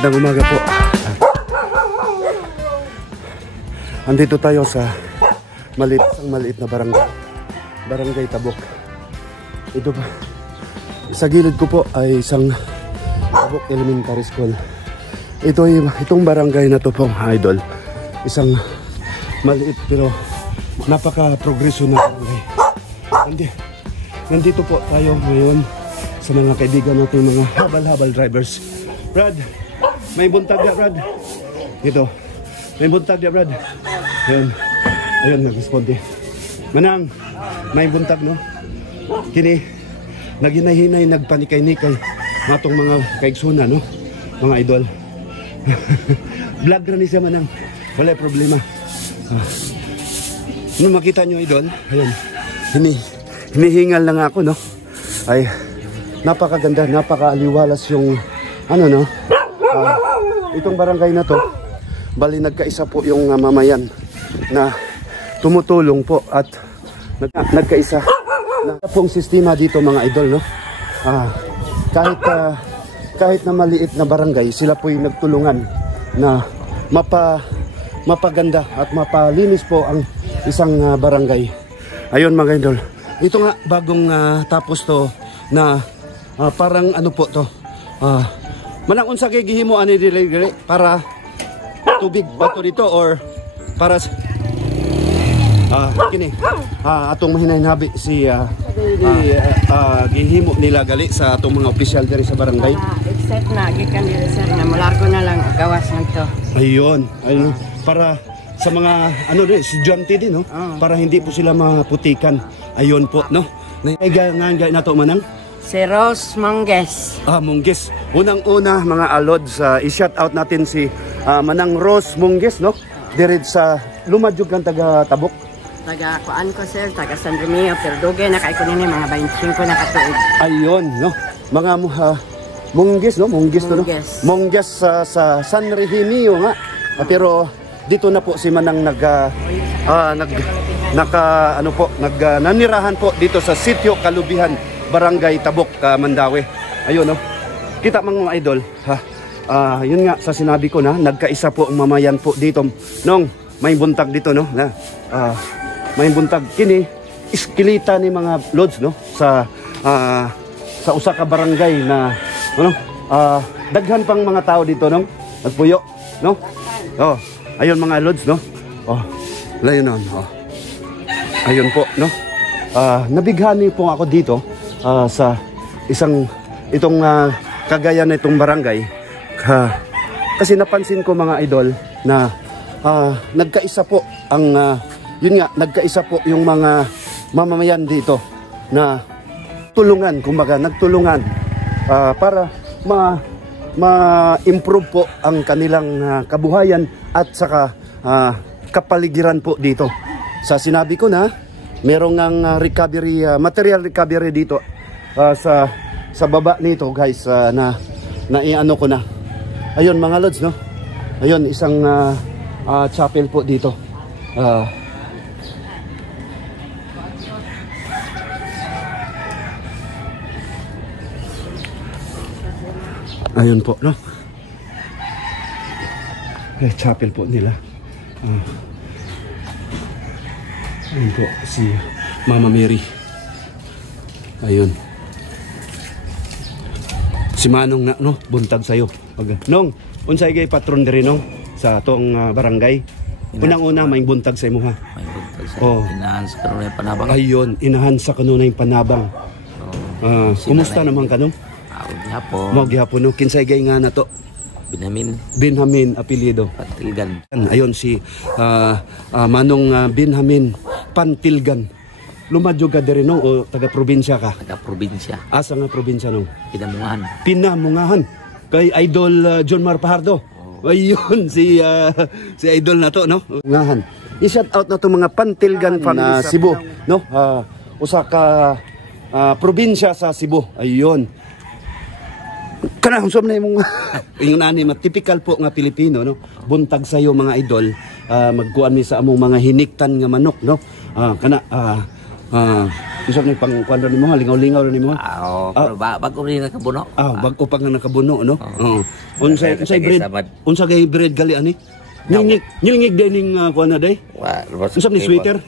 Magandang umaga po. Andito tayo sa maliit na barangay Tabok. Ito pa. Sa gilid ko po ay isang Tabok Elementary School. Itong barangay na to po, idol. Isang maliit pero napaka-progreso na barangay. Nandito po tayo ngayon sa mga kaibigan natin, mga habal-habal drivers. Brad, may buntag ya, Brad. Ito, may buntag ya, Brad. Ayun, nag-responde. Manang, may buntag, no? Kini, naghinay-hinay, nagpanikay-nikay matong mga kaigsuna, no? Mga idol. Vlog na ni siya, Manang. Wala problema. Nung makita nyo, idol, ayun, hinihingal lang ako, no? Ay, napakaganda, napakaaliwalas yung ano, no? Itong barangay na to, bali nagkaisa po yung mamayan na tumutulong po at nagkaisa na pong sistema dito, mga idol, no? Kahit na maliit na barangay, sila po yung nagtulungan na mapaganda at mapalinis po ang isang barangay. Ayun, mga idol. Ito nga, bagong tapos to na parang ano po to. Manang unsa kay gihimo ani dili para tubig ba to dito or para kini atong mahinay-nabi si gihimo nila gali sa atong mga opisyal diri sa barangay. Except na gikan diri sir na malargo na lang gawas ngadto. Ayun para sa mga ano din estudyante din, no? Para hindi po sila maputikan. Ayun po, no? Nga nato, Manang. Si Rose Mongges. Mongges. Unang-una, mga alods, i-shout out natin si Manang Rose Mongges, no? Dired sa lumadyog ng taga Tabok. Taga kuan ko sir, taga San Romeo, pero dugay na kay kunin mga 25 na katuig. Ayun, no? Mga Mongges, no? Mongges to, no? Mongges sa San Remio nga. Pero dito na po si Manang nanirahan po dito sa Sitio Kalubihan, Barangay Tabok, Mandaue. Ayun, no? Kita mga idol, yun nga sa sinabi ko na nagkaisa po ang mamayan po dito nung may buntag dito, no? May buntag kini iskilita ni mga lods, no? Sa usa ka barangay na ano? Daghan pang mga tao dito, no? Nagpuyo, no? Ayun mga lods, no? Layon na, ayun po, no? Nabighani po ako dito sa itong kagaya na itong barangay. Kasi napansin ko, mga idol, na nagkaisa po ang nagkaisa po yung mga mamamayan dito na tulungan, kumbaga nagtulungan para ma-improve po ang kanilang kabuhayan at saka kapaligiran po dito. Sa sinabi ko na merong ang material recovery dito sa baba nito, guys, na iano ko na. Ayun mga lods, no? Ayun, isang chapel po dito. Ayun po, no? Chapel po nila. Ayun po, si Mama Mary. Ayun. Si Manong na, no? Buntag sa'yo. Nong, unsay kay patron diri, nong? Sa atong barangay. Unang-una, may buntag sa imo, ha? May buntag sa inahan sa kanunay panabang. Ayun, inahan sa kanunay panabang. Kumusta naman ka, nong? Magyapon, no? Kinsay gay nga na to? Binhamin apelyido. Pantilgan. Ayun si Manong Binhamin Pantilgan. Lumadyo ka diri, no? O taga-probinsya ka? Taga-probinsya. Asa nga probinsya, no? Pinamungahan. Kay Idol John Mar Pajardo. Ayun si Idol na to, no? Ngahan. I-shout out na to mga Pantilgan na Cebu, no? Usa ka probinsya sa Cebu. Ayun. Kana usab na imong yung nani typical po nga Pilipino, no? Buntag sayo, mga idol. Magkuan mi sa among mga hiniktan nga manok, no? Isang ni pang kuan ni mo, lingaw-lingaw ni mo. Pero bago rin nakabuno. Bago pa nga nakabuno no. Unsay breed? Unsa gay breed gali ani? Nilingig din ning kuan na day. Unsa ni sweater?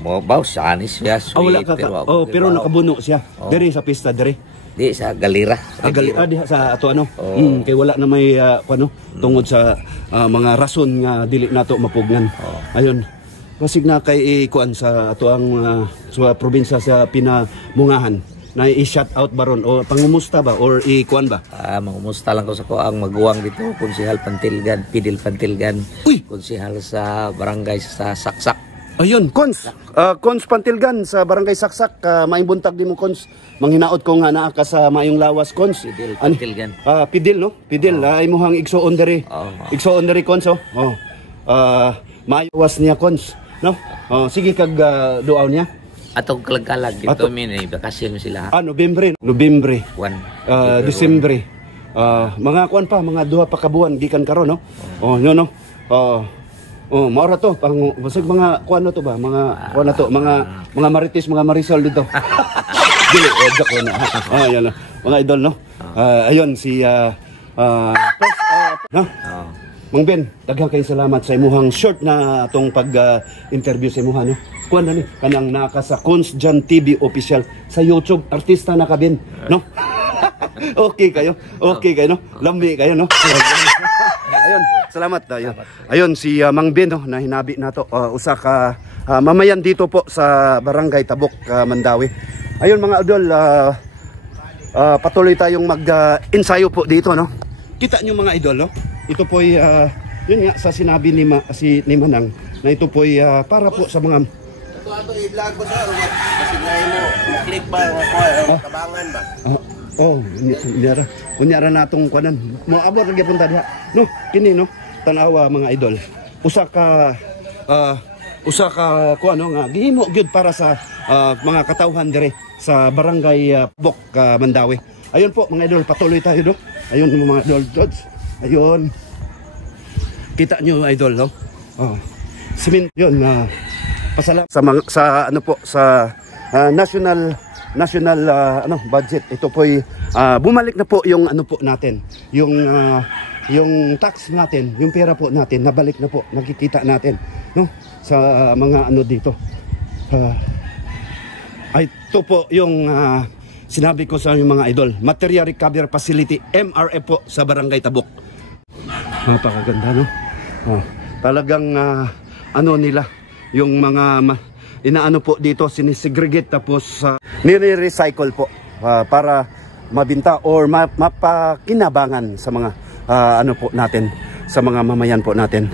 Mo baw sa anis siya sweet. Wala ka. Pero nakabuno siya. Diri sa pista diri. Di sa galira. Galira diha sa ato ano. Kay wala na may kuno tungod sa mga rason nga dili nato mapugnan. Ayon. Basig na kay kuan sa ato ang sa probinsya sa Pinamungahan. Na i-shout out baron o pangumusta ba or i-kuan ba? Mangumusta lang ko sa ko ang maguwang dito, Konsehal Pantilgan, Pidil Pantilgan. Konsehal sa barangay sa Saksak. Ayun, Cons. Cons Pantilgan sa barangay Saksak. Maayong buntag di mo, Cons. Manghinaot ko nga naa ka sa maayong lawas, Cons. Pidil Pantilgan. Pidil, no? Pidil. Ay muhang igsoon diri. Igsoon diri, Cons, oh. Maayawas niya, Cons. No? Sige kag duaw niya. Atong kalag-kalag dito min bakasyon sila. Nobyembre. Disyembre. Mga kuan pa, mga duha pa ka buwan gikan karon, no? Yun, no. Maura to, basig mga kuan na to ba? Mga kuan na to, mga marites, mga marisol dito. Dili, joke na. Yan na. Mga idol, no. Ayun si no? Mang Ben, daghang kayong salamat sa imuhang short na atong pag-interview sa imuha, no? Kuan na ni, kanang naka sa Cons Jan TV official sa YouTube, artista na ka Ben, no? Okay kayo, no? Lambi kayo, no? Ayun, salamat. Ayun si Mang Ben, no, na hinabi nato, usa ka mamayan dito po sa Barangay Tabok, Mandawi. Ayun mga idol, patuloy tayong mag-ensayo po dito, no? Kita nyo mga idol, no? Ito po ay, yun nga, sa sinabi ni Manang, na ito po ay para po sa mga... Ito i-vlog ko sa kasi ngayon mo, click ba, kabangan ba? Unyara natong kuanan. Mo abot lagi punta diha. No, kini no, tanawa mga idol. Usa ka kuano nga gihimo gyud para sa mga katawhan dire sa barangay Bok, Mandawi. Ayun po mga idol, patuloy tayo do. Ayun mga idol. Ayun. Kita nyo idol, no? Simin yun, pasalamat sa ano po sa national budget. Ito po ay bumalik na po yung ano po natin, yung tax natin, yung pera po natin nabalik na po, nakikita natin, no? Sa mga ano dito. Ito po yung sinabi ko sa mga idol, Material Recovery Facility, MRF po sa Barangay Tabok. Napakaganda, no? Talagang ano nila, yung mga inaano po dito, sinisegregate tapos nire-recycle po para mabinta or mapakinabangan sa mga ano po natin, sa mga mamayan po natin.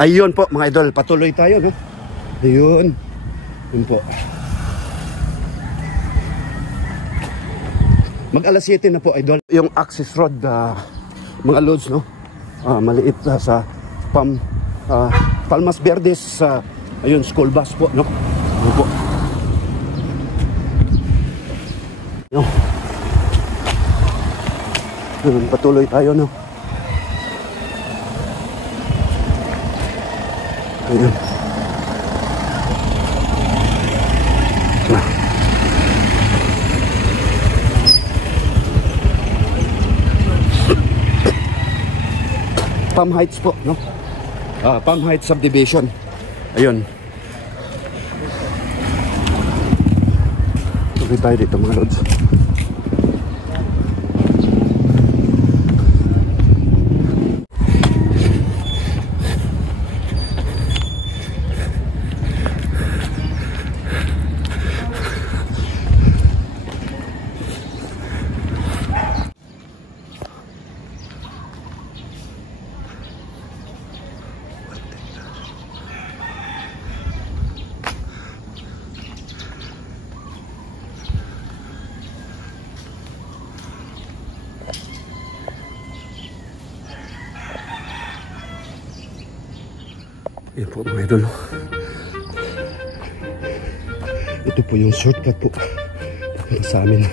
Ayun po mga idol, patuloy tayo, no? Ayun. Yun po. Mag-alas 7 na po idol. Yung access road, mga loads, no? Maliit na sa Palmas Verdes, ayun, school bus po, no? Ayun po. No. Ayun, patuloy tayo, no? Ayun. Palm Heights po, no? Palm Heights Subdivision. Ayun. Tuloy tayo dito mga lods. Yan po mga idol. Ito po yung shortcut po sa amin.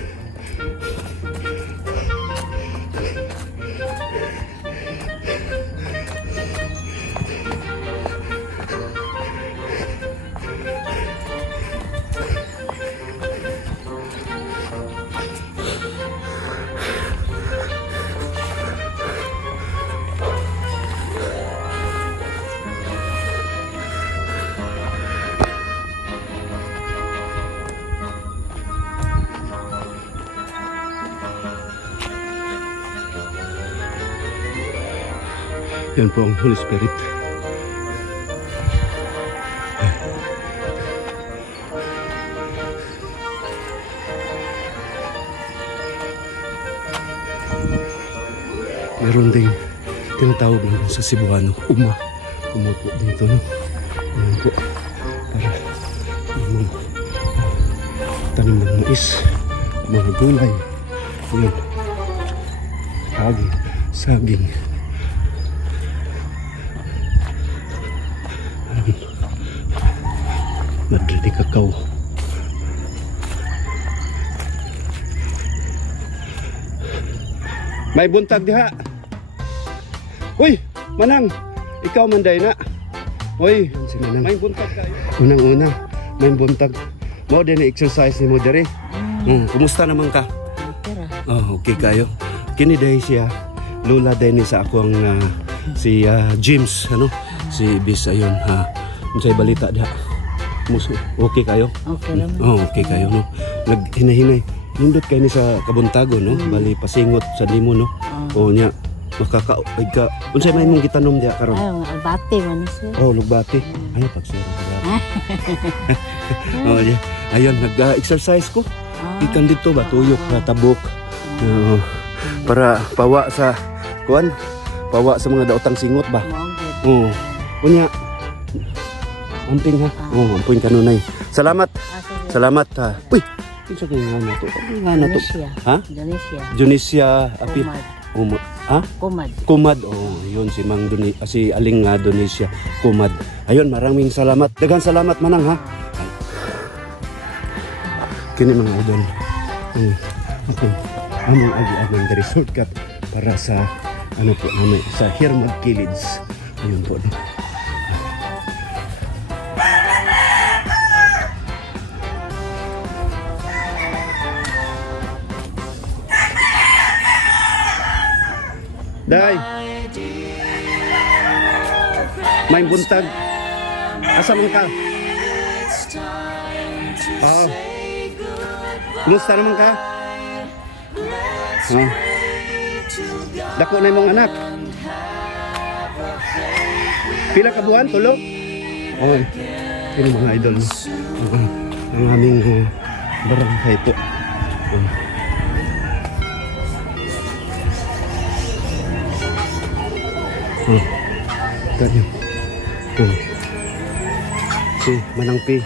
Yan po ang Holy Spirit. Meron ding tinatawag naman sa Cebuano, uma po dito, no? Ayan po, para naman tanim ng mais, mga gulay. Ayan, saging. Madre de Cacao. May buntag diha. Uy, Manang, ikaw manday na. Uy, si Manang. May buntag kayo. Unang-una, may buntag. Mao din exercise ni mo diri. Kumusta naman ka? Oh, okay kayo. Kini dahil siya Lola din sa akong si James, ano? Si Bis ayon ha. Unsay balita diha? Okay kayo? Okay naman. Oh, okay kayo, no. Naghinay-hinay. Nindot kayo ni sa kabuntago, no? Bali pasingot sa limo, no. O nya makakaig ka. Unsay may mong gitanom diha karon? Ay, albate man siya. Oh, lugbati. Ay pagsira. Oh, yeah. Ayun, nag-exercise ko. Ikan dito ba tuyok na tabok. Para pawa sa kuan, pawa sa mga daotang singot ba. Oh. Unya. Amping ha. Oh, amping kanunay. Salamat. Salamat ha. Uy, kinsa kay ngana to? Ngana to. Ha? Indonesia api. Ha? Kumad. Oh, yun si Mang si Aling Indonesia. Kumad. Ayun, maraming salamat. Daghang salamat Manang ha. Kini mga idol. Okay. Among agi-amang dari shortcut para sa ano po namin sa Hermag Kilids. Ayun po. Day. May buntag. Asa man ka? Oh. Kumusta naman ka? Oh. Dako na imong anak. Pila ka buwan? Tulo? Oh. Ini mga idol. Ang aming barangay po. Oh. Ganyan. Si Manang P.